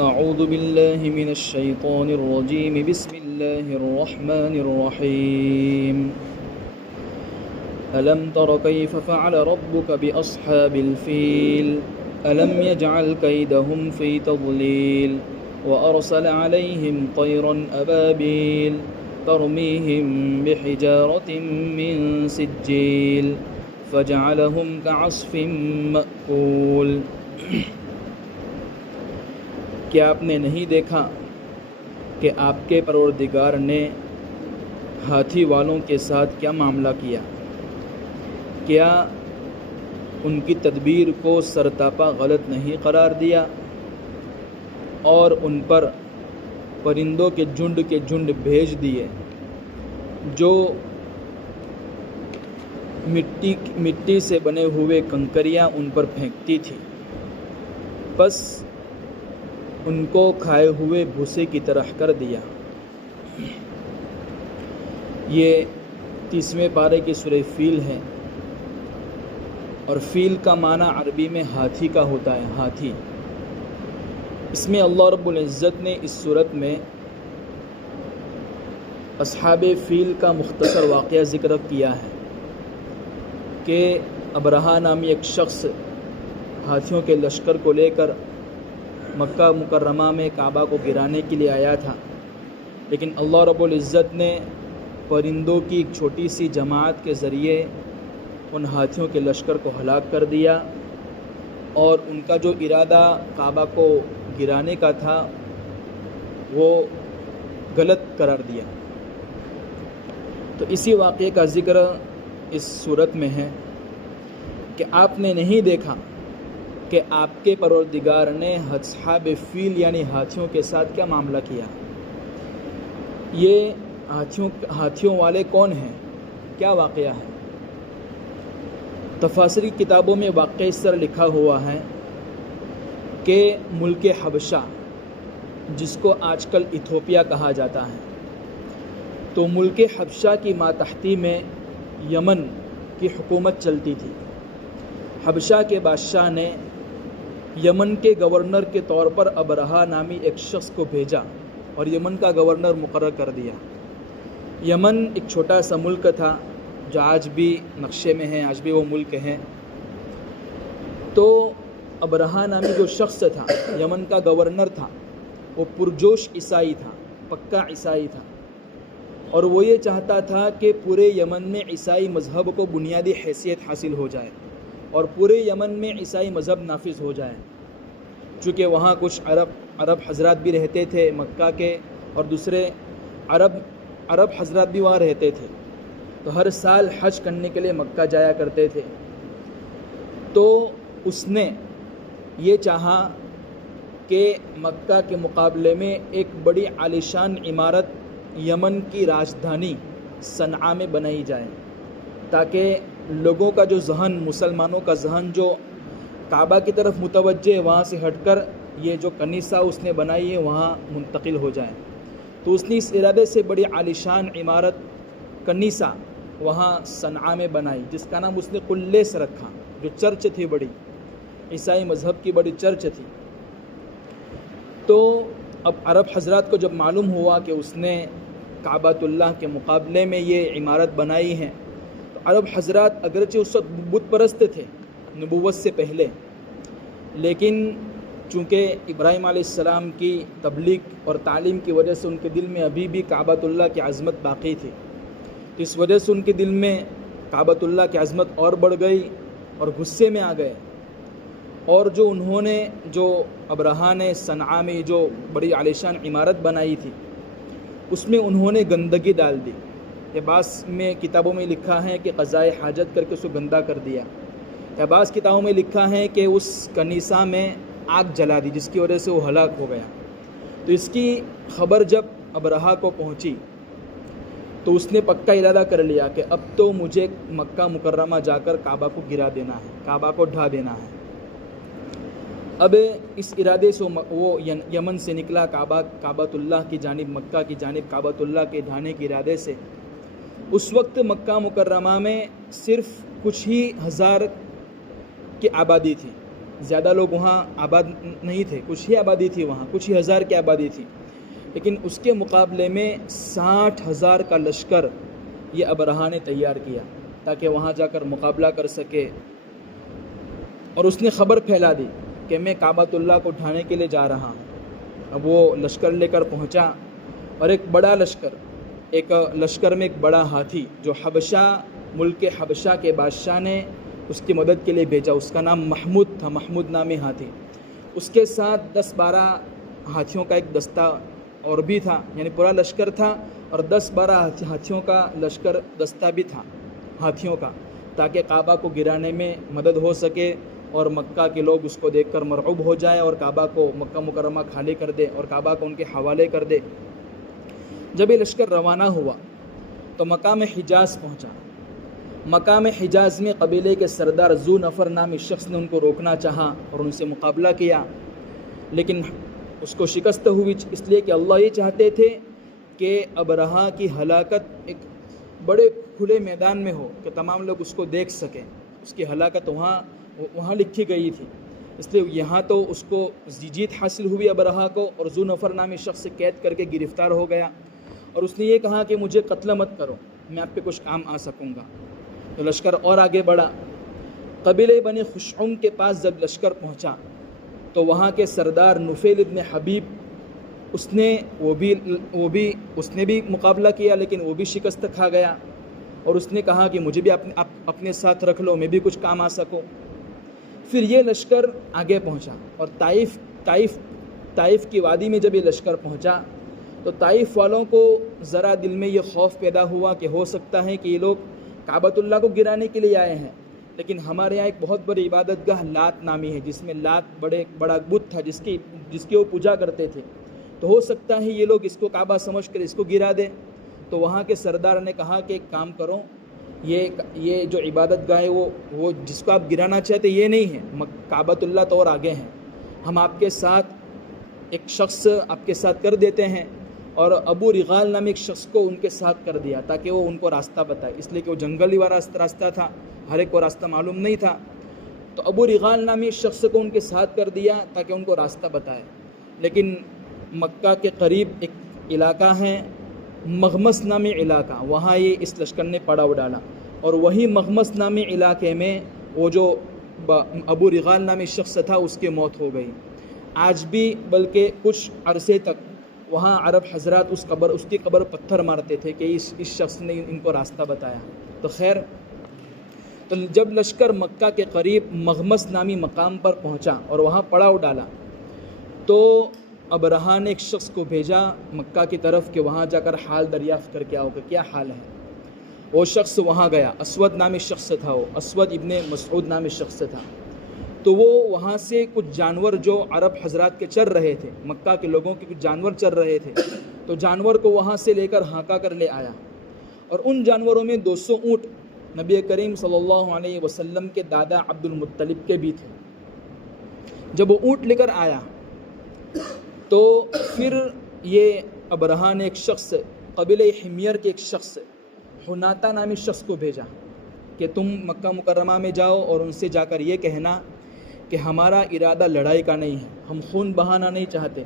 أعوذ بالله من الشيطان الرجيم بسم الله الرحمن الرحيم ألم تر كيف فعل ربك بأصحاب الفيل ألم يجعل كيدهم في تضليل وأرسل عليهم طيرا أبابيل ترميهم بحجارة من سجيل فجعلهم كعصف مأكول۔ کیا آپ نے نہیں دیکھا کہ آپ کے پروردگار نے ہاتھی والوں کے ساتھ کیا معاملہ کیا؟ کیا ان کی تدبیر کو سرتاپا غلط نہیں قرار دیا اور ان پر پرندوں کے جھنڈ بھیج دیے جو مٹی سے بنے ہوئے کنکریاں ان پر پھینکتی تھی، بس ان کو کھائے ہوئے بھوسے کی طرح کر دیا۔ یہ 30ویں پارے کی سورہ فیل ہے، اور فیل کا معنی عربی میں ہاتھی کا ہوتا ہے، ہاتھی۔ اس میں اللہ رب العزت نے اس صورت میں اصحاب فیل کا مختصر واقعہ ذکر کیا ہے کہ ابرہہ نامی ایک شخص ہاتھیوں کے لشکر کو لے کر مکہ مکرمہ میں کعبہ کو گرانے کے لیے آیا تھا، لیکن اللہ رب العزت نے پرندوں کی ایک چھوٹی سی جماعت کے ذریعے ان ہاتھیوں کے لشکر کو ہلاک کر دیا، اور ان کا جو ارادہ کعبہ کو گرانے کا تھا وہ غلط قرار دیا۔ تو اسی واقعے کا ذکر اس صورت میں ہے کہ آپ نے نہیں دیکھا کہ آپ کے پروردگار نے اصحاب فیل یعنی ہاتھیوں کے ساتھ کیا معاملہ کیا۔ یہ ہاتھیوں والے کون ہیں؟ کیا واقعہ ہے؟ تفاسیری کتابوں میں واقعہ اس طرح لکھا ہوا ہے کہ ملک حبشہ، جس کو آج کل ایتھوپیا کہا جاتا ہے، تو ملک حبشہ کی ماتحتی میں یمن کی حکومت چلتی تھی۔ حبشہ کے بادشاہ نے یمن کے گورنر کے طور پر ابرہہ نامی ایک شخص کو بھیجا اور یمن کا گورنر مقرر کر دیا۔ یمن ایک چھوٹا سا ملک تھا جو آج بھی نقشے میں ہے، آج بھی وہ ملک ہے۔ تو ابرہہ نامی جو شخص تھا، یمن کا گورنر تھا، وہ پرجوش عیسائی تھا، پکا عیسائی تھا، اور وہ یہ چاہتا تھا کہ پورے یمن میں عیسائی مذہب کو بنیادی حیثیت حاصل ہو جائے اور پورے یمن میں عیسائی مذہب نافذ ہو جائے۔ چونکہ وہاں کچھ عرب حضرات بھی رہتے تھے مکہ کے، اور دوسرے عرب حضرات بھی وہاں رہتے تھے، تو ہر سال حج کرنے کے لیے مکہ جایا کرتے تھے۔ تو اس نے یہ چاہا کہ مکہ کے مقابلے میں ایک بڑی عالیشان عمارت یمن کی راجدھانی صنعاء میں بنائی جائے، تاکہ لوگوں کا جو ذہن، مسلمانوں کا ذہن جو کعبہ کی طرف متوجہ ہے، وہاں سے ہٹ کر یہ جو کنیسہ اس نے بنائی ہے وہاں منتقل ہو جائے۔ تو اس نے اس ارادے سے بڑی عالیشان عمارت کنیسہ وہاں صنعاء میں بنائی، جس کا نام اس نے قلیس رکھا، جو چرچ تھی، بڑی عیسائی مذہب کی بڑی چرچ تھی۔ تو اب عرب حضرات کو جب معلوم ہوا کہ اس نے کعبۃ اللہ کے مقابلے میں یہ عمارت بنائی ہے، تو عرب حضرات اگرچہ اس وقت بت پرست تھے نبوت سے پہلے، لیکن چونکہ ابراہیم علیہ السلام کی تبلیغ اور تعلیم کی وجہ سے ان کے دل میں ابھی بھی کعبۃ اللہ کی عظمت باقی تھی، تو اس وجہ سے ان کے دل میں کعبۃ اللہ کی عظمت اور بڑھ گئی اور غصے میں آ گئے، اور جو ابرہہ نے صنعاء میں جو بڑی عالیشان عمارت بنائی تھی اس میں انہوں نے گندگی ڈال دی۔ یہ بعض میں کتابوں میں لکھا ہے کہ قضائے حاجت کر کے اس کو گندا کر دیا، یا بعض کتابوں میں لکھا ہے کہ اس کنیسہ میں آگ جلا دی، جس کی وجہ سے وہ ہلاک ہو گیا۔ تو اس کی خبر جب ابرہہ کو پہنچی تو اس نے پکا ارادہ کر لیا کہ اب تو مجھے مکہ مکرمہ جا کر کعبہ کو گرا دینا ہے، کعبہ کو ڈھا دینا ہے۔ اب اس ارادے سے وہ یمن سے نکلا کعبۃ اللہ کی جانب، مکہ کی جانب کعبۃ اللہ کے ڈھانے کے ارادے سے۔ اس وقت مکہ مکرمہ میں صرف کچھ ہی ہزار کی آبادی تھی، زیادہ لوگ وہاں آباد نہیں تھے، کچھ ہی آبادی تھی وہاں، کچھ ہی ہزار کی آبادی تھی، لیکن اس کے مقابلے میں 60,000 کا لشکر یہ ابرہہ نے تیار کیا تاکہ وہاں جا کر مقابلہ کر سکے۔ اور اس نے خبر پھیلا دی کہ میں کعبۃ اللہ کو ڈھانے کے لیے جا رہا ہوں۔ اب وہ لشکر لے کر پہنچا، اور ایک بڑا لشکر، ایک لشکر میں ایک بڑا ہاتھی جو حبشہ، ملک حبشہ کے بادشاہ نے اس کی مدد کے لیے بھیجا، اس کا نام محمود تھا، محمود نامی ہاتھی۔ اس کے ساتھ 10-12 ہاتھیوں کا ایک دستہ اور بھی تھا، یعنی پورا لشکر تھا، اور 10-12 ہاتھیوں کا لشکر دستہ بھی تھا ہاتھیوں کا، تاکہ کعبہ کو گرانے میں مدد ہو سکے اور مکہ کے لوگ اس کو دیکھ کر مرعوب ہو جائے اور کعبہ کو، مکہ مکرمہ خالی کر دے اور کعبہ کو ان کے حوالے کر دے۔ جب یہ لشکر روانہ ہوا تو مقام حجاز پہنچا۔ مقام حجاز میں قبیلے کے سردار ذو نفر نامی شخص نے ان کو روکنا چاہا اور ان سے مقابلہ کیا، لیکن اس کو شکست ہوئی، اس لیے کہ اللہ یہ چاہتے تھے کہ ابرہہ کی ہلاکت ایک بڑے کھلے میدان میں ہو کہ تمام لوگ اس کو دیکھ سکیں۔ اس کی ہلاکت وہاں لکھی گئی تھی، اس لیے یہاں تو اس کو جیت حاصل ہوئی ابرہہ کو، اور ذو نفر نامی شخص سے قید کر کے گرفتار ہو گیا، اور اس نے یہ کہا کہ مجھے قتل مت کرو، میں آپ پہ کچھ کام آ سکوں گا۔ تو لشکر اور آگے بڑھا۔ قبیلے بنی خشعم کے پاس جب لشکر پہنچا تو وہاں کے سردار نفیل ابن حبیب، اس نے بھی مقابلہ کیا، لیکن وہ بھی شکست کھا گیا، اور اس نے کہا کہ مجھے بھی اپنے ساتھ رکھ لو، میں بھی کچھ کام آ سکوں۔ پھر یہ لشکر آگے پہنچا، اور طائف کی وادی میں جب یہ لشکر پہنچا تو طائف والوں کو ذرا دل میں یہ خوف پیدا ہوا کہ ہو سکتا ہے کہ یہ لوگ کعبۃ اللہ کو گرانے کے لیے آئے ہیں، لیکن ہمارے یہاں ایک بہت بڑی عبادت گاہ لات نامی ہے، جس میں لات بڑا بت تھا جس کی وہ پوجا کرتے تھے، تو ہو سکتا ہے یہ لوگ اس کو کعبہ سمجھ کر اس کو گرا دیں۔ تو وہاں کے سردار نے کہا کہ ایک کام کرو، یہ جو عبادت گاہ ہے وہ جس کو آپ گرانا چاہتے یہ نہیں ہے، کعبۃ اللہ تو اور آگے ہیں، ہم آپ کے ساتھ ایک شخص آپ کے ساتھ کر دیتے ہیں۔ اور ابو رغال نامی ایک شخص کو ان کے ساتھ کر دیا تاکہ وہ ان کو راستہ بتائے، اس لیے کہ وہ جنگلی والا راستہ تھا، ہر ایک کو راستہ معلوم نہیں تھا، تو ابو رغال نامی شخص کو ان کے ساتھ کر دیا تاکہ ان کو راستہ بتائے۔ لیکن مکہ کے قریب ایک علاقہ ہے مغمس نامی علاقہ، وہاں یہ اس لشکر نے پڑاؤ ڈالا، اور وہی مغمس نامی علاقے میں وہ جو ابو رغال نامی شخص تھا اس کی موت ہو گئی۔ آج بھی بلکہ کچھ عرصے تک وہاں عرب حضرات اس کی قبر پتھر مارتے تھے کہ اس شخص نے ان کو راستہ بتایا۔ تو خیر، تو جب لشکر مکہ کے قریب مغمس نامی مقام پر پہنچا اور وہاں پڑاؤ ڈالا تو ابرہہ نے ایک شخص کو بھیجا مکہ کی طرف کہ وہاں جا کر حال دریافت کر کے آؤ کہ کیا حال ہے۔ وہ شخص وہاں گیا، اسود نامی شخص تھا، وہ اسود ابن مسعود نامی شخص تھا، تو وہ وہاں سے کچھ جانور جو عرب حضرات کے چر رہے تھے، مکہ کے لوگوں کے کچھ جانور چر رہے تھے، تو جانور کو وہاں سے لے کر ہانکا کر لے آیا، اور ان جانوروں میں 200 اونٹ نبی کریم صلی اللہ علیہ وسلم کے دادا عبد المطلب کے بھی تھے۔ جب وہ اونٹ لے کر آیا تو پھر یہ ابرہہ نے ایک شخص، قبیلہ حمیر کے ایک شخص، حناطہ نامی شخص کو بھیجا کہ تم مکہ مکرمہ میں جاؤ اور ان سے جا کر یہ کہنا کہ ہمارا ارادہ لڑائی کا نہیں ہے، ہم خون بہانا نہیں چاہتے،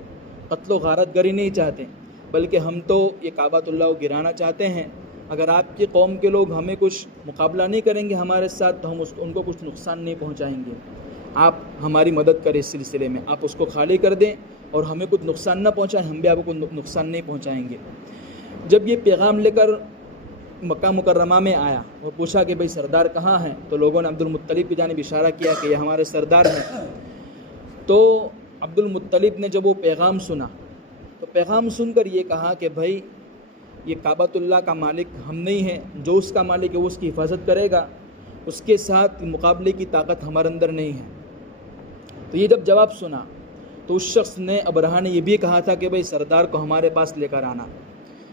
قتل و غارت گری نہیں چاہتے، بلکہ ہم تو یہ کعبۃ اللہ کو گرانا چاہتے ہیں۔ اگر آپ کی قوم کے لوگ ہمیں کچھ مقابلہ نہیں کریں گے ہمارے ساتھ تو ہم ان کو کچھ نقصان نہیں پہنچائیں گے، آپ ہماری مدد کریں، اس سلسلے میں آپ اس کو خالی کر دیں اور ہمیں کچھ نقصان نہ پہنچائیں، ہم بھی آپ کو نقصان نہیں پہنچائیں گے۔ جب یہ پیغام لے کر مکہ مکرمہ میں آیا اور پوچھا کہ بھئی سردار کہاں ہیں، تو لوگوں نے عبد المطلب کی جانب اشارہ کیا کہ یہ ہمارے سردار ہیں۔ تو عبد المطلب نے جب وہ پیغام سنا تو پیغام سن کر یہ کہا کہ بھائی یہ کعبۃ اللہ کا مالک ہم نہیں ہیں، جو اس کا مالک ہے وہ اس کی حفاظت کرے گا، اس کے ساتھ مقابلے کی طاقت ہمارے اندر نہیں ہے۔ تو یہ جب جواب سنا تو اس شخص نے، ابرہہ نے یہ بھی کہا تھا کہ بھائی سردار کو ہمارے پاس لے کر آنا۔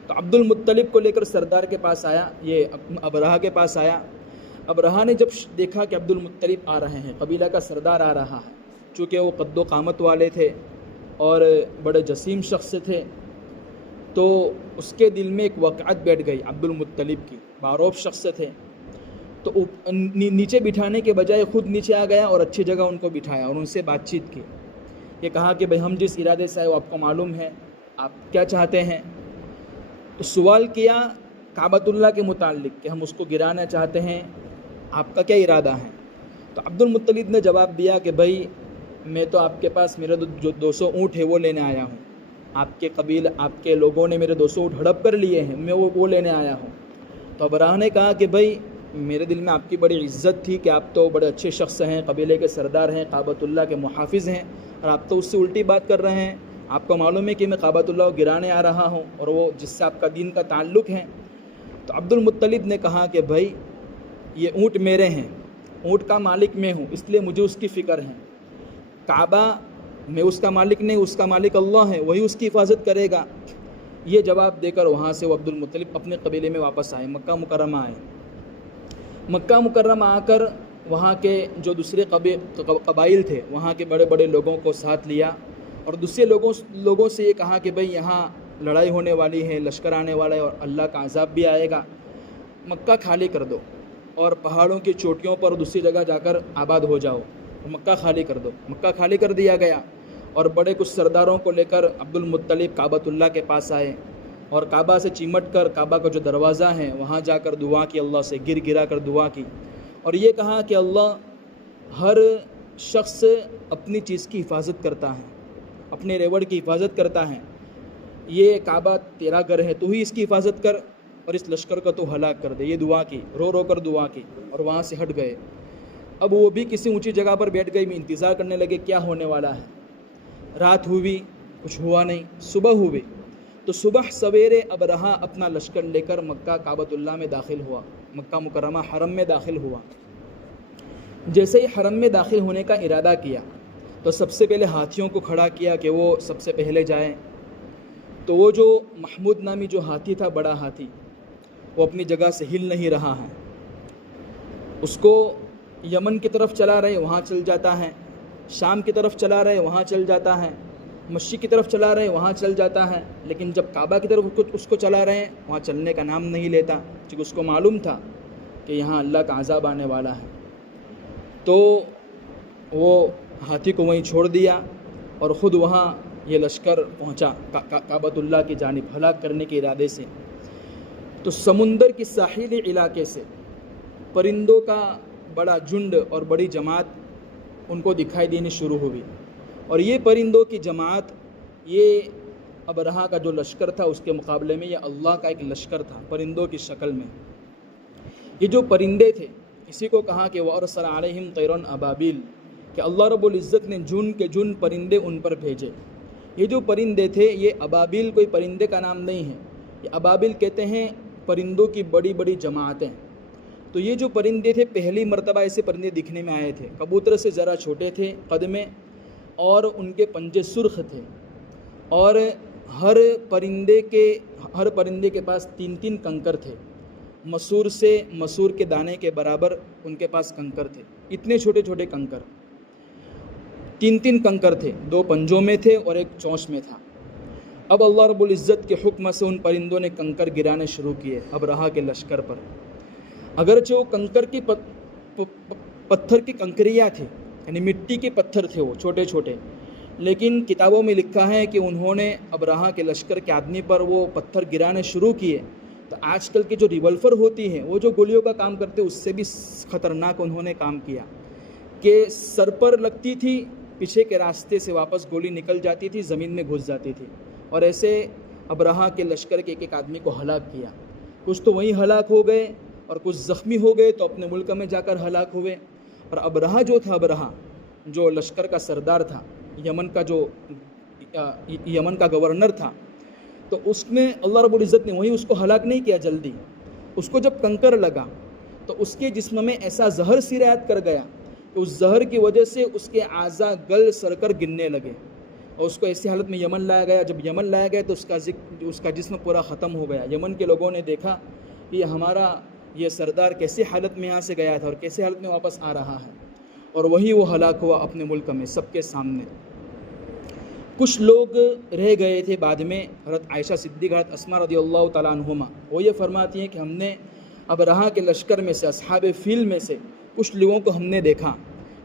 تو عبد المطلب کو لے کر سردار کے پاس آیا، یہ ابرہہ کے پاس آیا۔ ابرہہ نے جب دیکھا کہ عبد المطلب آ رہے ہیں، قبیلہ کا سردار آ رہا ہے، چونکہ وہ قد و قامت والے تھے اور بڑے جسیم شخص تھے، تو اس کے دل میں ایک وقعت بیٹھ گئی عبد المطلب کی، معروف شخص تھے، تو نیچے بٹھانے کے بجائے خود نیچے آ گیا اور اچھی جگہ ان کو بٹھایا اور ان سے بات چیت کی. یہ کہا کہ بھائی ہم جس ارادے سے آئے وہ آپ کو معلوم ہے, آپ کیا چاہتے ہیں؟ تو سوال کیا کعبۃ اللہ کے متعلق کہ ہم اس کو گرانا چاہتے ہیں, آپ کا کیا ارادہ ہے؟ تو عبد المطلب نے جواب دیا کہ بھائی میں تو آپ کے پاس میرا جو 200 اونٹ ہے وہ لینے آیا ہوں. آپ کے لوگوں نے میرے 200 اونٹ ہڑپ کر لیے ہیں, میں وہ لینے آیا ہوں. تو ابرہہ نے کہا کہ بھائی میرے دل میں آپ کی بڑی عزت تھی کہ آپ تو بڑے اچھے شخص ہیں, قبیلے کے سردار ہیں, کعبۃ اللہ کے محافظ ہیں, اور آپ تو اس سے الٹی بات کر رہے ہیں. آپ کو معلوم ہے کہ میں کعبۃ اللہ کو گرانے آ رہا ہوں اور وہ جس سے آپ کا دین کا تعلق ہے. تو عبد المطلب نے کہا کہ بھائی یہ اونٹ میرے ہیں, اونٹ کا مالک میں ہوں, اس لیے مجھے اس کی فکر ہے. کعبہ میں اس کا مالک نہیں, اس کا مالک اللہ ہے, وہی اس کی حفاظت کرے گا. یہ جواب دے کر وہاں سے وہ عبد المطلب اپنے قبیلے میں واپس آئے, مکہ مکرمہ آئے. مکہ مکرمہ آ کر وہاں کے جو دوسرے قبائل تھے وہاں کے بڑے بڑے لوگوں کو ساتھ لیا اور دوسرے لوگوں سے یہ کہا کہ بھئی یہاں لڑائی ہونے والی ہے, لشکر آنے والا ہے اور اللہ کا عذاب بھی آئے گا, مکہ خالی کر دو اور پہاڑوں کی چوٹیوں پر دوسری جگہ جا کر آباد ہو جاؤ, مکہ خالی کر دو. مکہ خالی کر دیا گیا اور بڑے کچھ سرداروں کو لے کر عبد المطلب کعبۃ اللہ کے پاس آئے اور کعبہ سے چمٹ کر کعبہ کا جو دروازہ ہے وہاں جا کر دعا کی, اللہ سے گرا کر دعا کی اور یہ کہا کہ اللہ ہر شخص اپنی چیز کی حفاظت کرتا ہے, اپنے ریوڑ کی حفاظت کرتا ہے. یہ کعبہ تیرا گھر ہے, تو ہی اس کی حفاظت کر اور اس لشکر کو تو ہلاک کر دے. یہ دعا کی, رو رو کر دعا کی اور وہاں سے ہٹ گئے. اب وہ بھی کسی اونچی جگہ پر بیٹھ گئی, میں انتظار کرنے لگے کیا ہونے والا ہے. رات ہوئی, کچھ ہوا نہیں. صبح ہوئی تو صبح سویرے ابرہہ اپنا لشکر لے کر مکہ کعبۃ اللہ میں داخل ہوا, مکہ مکرمہ حرم میں داخل ہوا. جیسے ہی حرم میں داخل ہونے کا ارادہ کیا تو سب سے پہلے ہاتھیوں کو کھڑا کیا کہ وہ سب سے پہلے جائیں. تو وہ جو محمود نامی جو ہاتھی تھا, بڑا ہاتھی, وہ اپنی جگہ سے ہل نہیں رہا ہے. اس کو یمن کی طرف چلا رہے وہاں چل جاتا ہے, شام کی طرف چلا رہے وہاں چل جاتا ہے, مشرق کی طرف چلا رہے وہاں چل جاتا ہے. لیکن جب کعبہ کی طرف اس کو چلا رہے ہیں وہاں چلنے کا نام نہیں لیتا, کیونکہ اس کو معلوم تھا کہ یہاں اللہ کا عذاب آنے والا ہے. تو وہ ہاتھی کو وہیں چھوڑ دیا اور خود وہاں یہ لشکر پہنچا کعبۃ اللہ کی جانب ہلاک کرنے کے ارادے سے. تو سمندر کی ساحلی علاقے سے پرندوں کا بڑا جھنڈ اور بڑی جماعت ان کو دکھائی دینی شروع ہوئی. اور یہ پرندوں کی جماعت, یہ ابرہہ کا جو لشکر تھا اس کے مقابلے میں یہ اللہ کا ایک لشکر تھا پرندوں کی شکل میں. یہ جو پرندے تھے اسی کو کہا کہ وَأَرْسَلَ عَلَيْهِمْ طَيْرًا أَبَابِيلَ, کہ اللہ رب العزت نے جن کے جن پرندے ان پر بھیجے. یہ جو پرندے تھے یہ ابابیل کوئی پرندے کا نام نہیں ہے, یہ ابابیل کہتے ہیں پرندوں کی بڑی بڑی جماعتیں. تو یہ جو پرندے تھے پہلی مرتبہ ایسے پرندے دکھنے میں آئے تھے. کبوتر سے ذرا چھوٹے تھے قد میں اور ان کے پنجے سرخ تھے اور ہر پرندے کے پاس 3 کنکر تھے. مسور کے دانے کے برابر ان کے پاس کنکر تھے, اتنے چھوٹے چھوٹے کنکر. 3 کنکر تھے, 2 پنجوں میں تھے اور 1 چونچ میں تھا. اب اللہ رب العزت کے حکم سے ان پرندوں نے کنکر گرانے شروع کیے ابرہہ کے لشکر پر. اگرچہ وہ کنکر کی پتھر کی کنکریاں تھیں, یعنی مٹی کے پتھر تھے وہ چھوٹے چھوٹے, لیکن کتابوں میں لکھا ہے کہ انہوں نے ابرہہ کے لشکر کے آدمی پر وہ پتھر گرانے شروع کیے. تو آج کل کی جو ریولور ہوتی ہیں وہ جو گولیوں کا کام کرتے اس سے بھی خطرناک انہوں نے کام کیا کہ سر پر لگتی تھی, پیچھے کے راستے سے واپس گولی نکل جاتی تھی, زمین میں گھس جاتی تھی. اور ایسے ابرہہ کے لشکر کے ایک آدمی کو ہلاک کیا. کچھ تو وہیں ہلاک ہو گئے اور کچھ زخمی ہو گئے تو اپنے ملک میں جا کر ہلاک ہوئے. اور ابرہہ جو تھا, ابرہہ جو لشکر کا سردار تھا, یمن کا گورنر تھا, تو اس نے اللہ رب العزت نے وہیں اس کو ہلاک نہیں کیا جلدی. اس کو جب کنکر لگا تو اس کے جسم میں ایسا زہر سرایت کر گیا کہ اس زہر کی وجہ سے اس کے اعضاء گل سڑ کر گرنے لگے اور اس کو ایسی حالت میں یمن لایا گیا. جب یمن لایا گیا تو اس کا جسم پورا ختم ہو گیا. یمن کے لوگوں نے دیکھا کہ ہمارا یہ سردار کیسی حالت میں یہاں سے گیا تھا اور کیسی حالت میں واپس آ رہا ہے, اور وہی وہ ہلاک ہوا اپنے ملک میں سب کے سامنے. کچھ لوگ رہ گئے تھے بعد میں. حضرت عائشہ صدیقہ, حضرت اسماء رضی اللہ تعالیٰ عنہما, وہ یہ فرماتی ہیں کہ ہم نے ابرہا کے لشکر میں سے اصحاب فیل میں سے کچھ لوگوں کو ہم نے دیکھا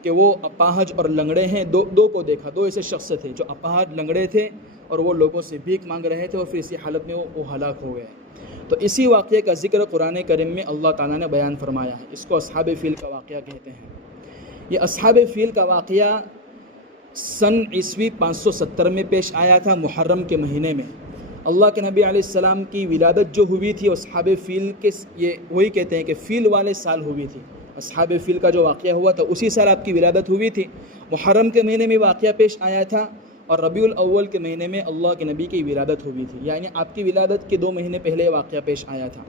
کہ وہ اپاہج اور لنگڑے ہیں. دو کو دیکھا, دو ایسے شخص تھے جو اپاہج لنگڑے تھے اور وہ لوگوں سے بھیک مانگ رہے تھے اور پھر اسی حالت میں وہ ہلاک ہو گئے. تو اسی واقعے کا ذکر قرآن کریم میں اللہ تعالیٰ نے بیان فرمایا ہے. اس کو اصحاب فیل کا واقعہ کہتے ہیں. یہ اصحاب فیل کا واقعہ سن عیسوی 570 میں پیش آیا تھا, محرم کے مہینے میں. اللہ کے نبی علیہ السلام کی ولادت جو ہوئی تھی اصحاب فیل کے, یہ وہی کہتے ہیں کہ فیل والے سال ہوئی تھی. اصحاب فیل کا جو واقعہ ہوا تھا اسی سال آپ کی ولادت ہوئی تھی. محرم کے مہینے میں واقعہ پیش آیا تھا اور ربیع الاول کے مہینے میں اللہ کے نبی کی ولادت ہوئی تھی. یعنی آپ کی ولادت کے 2 مہینے پہلے واقعہ پیش آیا تھا.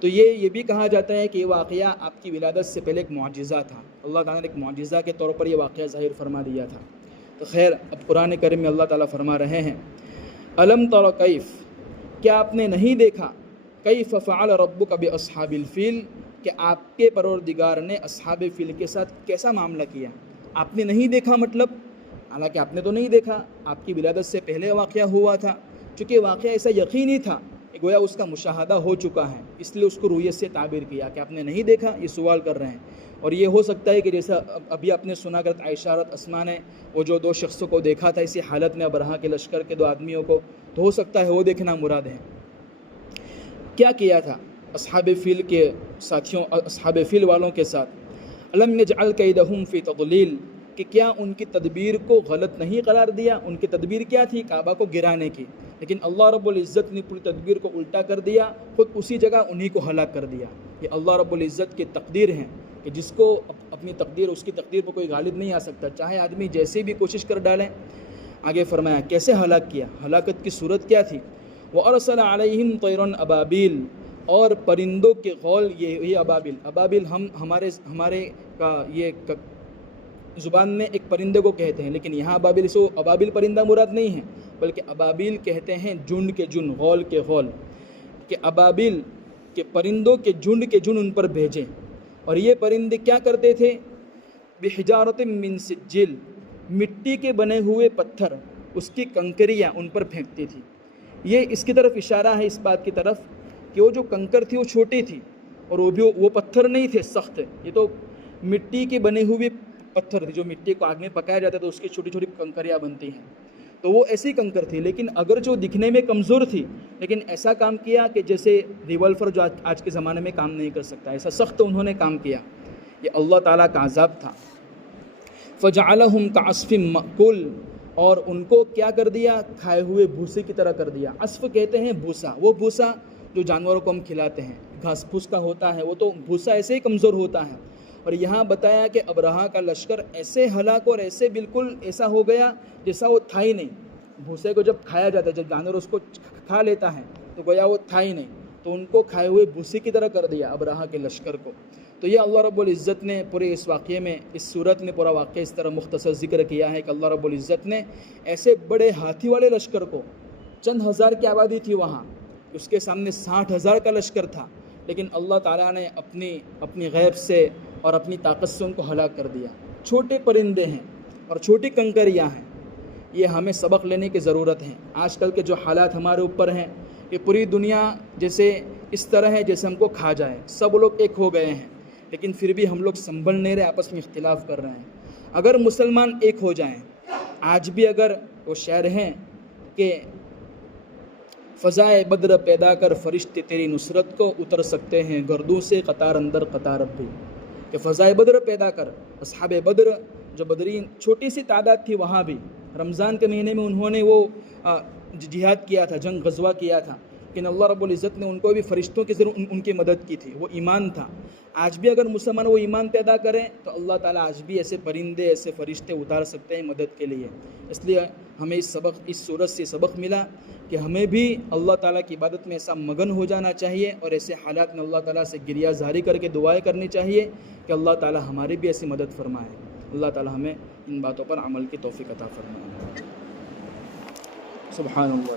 تو یہ بھی کہا جاتا ہے کہ یہ واقعہ آپ کی ولادت سے پہلے ایک معجزہ تھا. اللہ تعالیٰ نے ایک معجزہ کے طور پر یہ واقعہ ظاہر فرما دیا تھا. تو خیر, اب قرآن کریم میں اللہ تعالیٰ فرما رہے ہیں, الم تر کیف, کیا آپ نے نہیں دیکھا, کیف فعل ربک باصحاب الفیل, کہ آپ کے پروردگار نے اصحاب فیل کے ساتھ کیسا معاملہ کیا. آپ نے نہیں دیکھا مطلب, حالانکہ آپ نے تو نہیں دیکھا, آپ کی ولادت سے پہلے واقعہ ہوا تھا. چونکہ واقعہ ایسا یقینی تھا, گویا اس کا مشاہدہ ہو چکا ہے, اس لیے اس کو رؤیت سے تعبیر کیا کہ آپ نے نہیں دیکھا. یہ سوال کر رہے ہیں. اور یہ ہو سکتا ہے کہ جیسا ابھی آپ نے سنا کرت عائشہ رضی اسما نے وہ جو 2 شخصوں کو دیکھا تھا اسی حالت میں ابرہا کے لشکر کے 2 آدمیوں کو, تو ہو سکتا ہے وہ دیکھنا مراد ہے. کیا کیا تھا اصحاب فیل کے ساتھیوں, اصحاب فیل والوں کے ساتھ, الم یجعل کیدہم فی تضلیل, کہ کیا ان کی تدبیر کو غلط نہیں قرار دیا. ان کی تدبیر کیا تھی, کعبہ کو گرانے کی, لیکن اللہ رب العزت نے پوری تدبیر کو الٹا کر دیا, خود اسی جگہ انہی کو ہلاک کر دیا. یہ اللہ رب العزت کی تقدیر ہیں کہ جس کو اپنی تقدیر, اس کی تقدیر پر کوئی غالب نہیں آ سکتا, چاہے آدمی جیسے بھی کوشش کر ڈالیں. آگے فرمایا کیسے ہلاک کیا, ہلاکت کی صورت کیا تھی. وَأَرْسَلَ عَلَيْهِمْ طَيْرًا أَبَابِيل, اور پرندوں کے غول, یہ ابابل ہمارے کا یہ زبان میں ایک پرندے کو کہتے ہیں, لیکن یہاں ابابل پرندہ مراد نہیں ہے, بلکہ ابابیل کہتے ہیں جھنڈ کے جھنڈ, غول کے غول, کہ ابابل کے پرندوں کے جھنڈ ان پر بھیجیں. اور یہ پرندے کیا کرتے تھے, بحجارۃ من سجیل, مٹی کے بنے ہوئے پتھر, اس کی کنکریاں ان پر پھینکتی تھی. یہ اس کی طرف اشارہ ہے, اس بات کی طرف کہ وہ جو کنکر تھی وہ چھوٹی تھی, اور وہ پتھر نہیں تھے سخت, یہ تو مٹی کے بنے ہوئے پتھر تھے جو مٹی کو آگ میں پکایا جاتا ہے تو اس کی چھوٹی چھوٹی کنکریاں بنتی ہیں. تو وہ ایسی کنکر تھی, لیکن اگر جو دکھنے میں کمزور تھی, لیکن ایسا کام کیا کہ جیسے ریولور جو آج کے زمانے میں کام نہیں کر سکتا, ایسا سخت انہوں نے کام کیا. یہ اللہ تعالیٰ کا عذاب تھا. فجعلہم کعصف مأکول, اور ان کو کیا کر دیا, کھائے ہوئے بھوسے کی طرح کر دیا. عصف کہتے ہیں بھوسا, وہ بھوسا جو جانوروں کو ہم کھلاتے ہیں, گھاس پھوس کا ہوتا ہے, وہ تو بھوسا ایسے ہی کمزور ہوتا ہے. اور یہاں بتایا کہ ابرہا کا لشکر ایسے ہلاک اور ایسے بالکل ایسا ہو گیا جیسا وہ تھا ہی نہیں. بھوسے کو جب کھایا جاتا ہے, جب جانور اس کو کھا لیتا ہے تو گویا وہ تھا ہی نہیں, تو ان کو کھائے ہوئے بھوسے کی طرح کر دیا ابرہا کے لشکر کو. تو یہ اللہ رب العزت نے پورے اس واقعے میں, اس صورت میں پورا واقعہ اس طرح مختصر ذکر کیا ہے کہ اللہ رب العزت نے ایسے بڑے ہاتھی والے لشکر کو, چند ہزار کی آبادی تھی وہاں, اس کے سامنے 60,000 کا لشکر تھا, لیکن اللہ تعالیٰ نے اپنی غیب سے اور اپنی طاقت سے ان کو ہلاک کر دیا. چھوٹے پرندے ہیں اور چھوٹی کنکریاں ہیں, یہ ہمیں سبق لینے کی ضرورت ہے. آج کل کے جو حالات ہمارے اوپر ہیں, کہ پوری دنیا جیسے اس طرح ہے جیسے ہم کو کھا جائے, سب لوگ ایک ہو گئے ہیں, لیکن پھر بھی ہم لوگ سنبھل نہیں رہے, آپس میں اختلاف کر رہے ہیں. اگر مسلمان ایک ہو جائیں, آج بھی اگر وہ شعر ہیں کہ فضائے بدر پیدا کر فرشتے تیری نصرت کو اتر سکتے ہیں گردوں سے قطار اندر قطار اب بھی, کہ فضائے بدر پیدا کر. اصحاب بدر جو بدرین چھوٹی سی تعداد تھی, وہاں بھی رمضان کے مہینے میں انہوں نے وہ جہاد کیا تھا, جنگ غزوہ کیا تھا, لیکن اللہ رب العزت نے ان کو بھی فرشتوں کے ذریعے ان کی مدد کی تھی. وہ ایمان تھا. آج بھی اگر مسلمان وہ ایمان پیدا کریں تو اللہ تعالیٰ آج بھی ایسے پرندے, ایسے فرشتے اتار سکتے ہیں مدد کے لیے. اس لیے ہمیں اس صورت سے سبق ملا کہ ہمیں بھی اللہ تعالیٰ کی عبادت میں ایسا مگن ہو جانا چاہیے, اور ایسے حالات میں اللہ تعالیٰ سے گریہ زاری کر کے دعائیں کرنی چاہیے کہ اللہ تعالیٰ ہماری بھی ایسی مدد فرمائے. اللہ تعالیٰ ہمیں ان باتوں پر عمل کی توفیق عطا فرمائے. سبحان اللہ.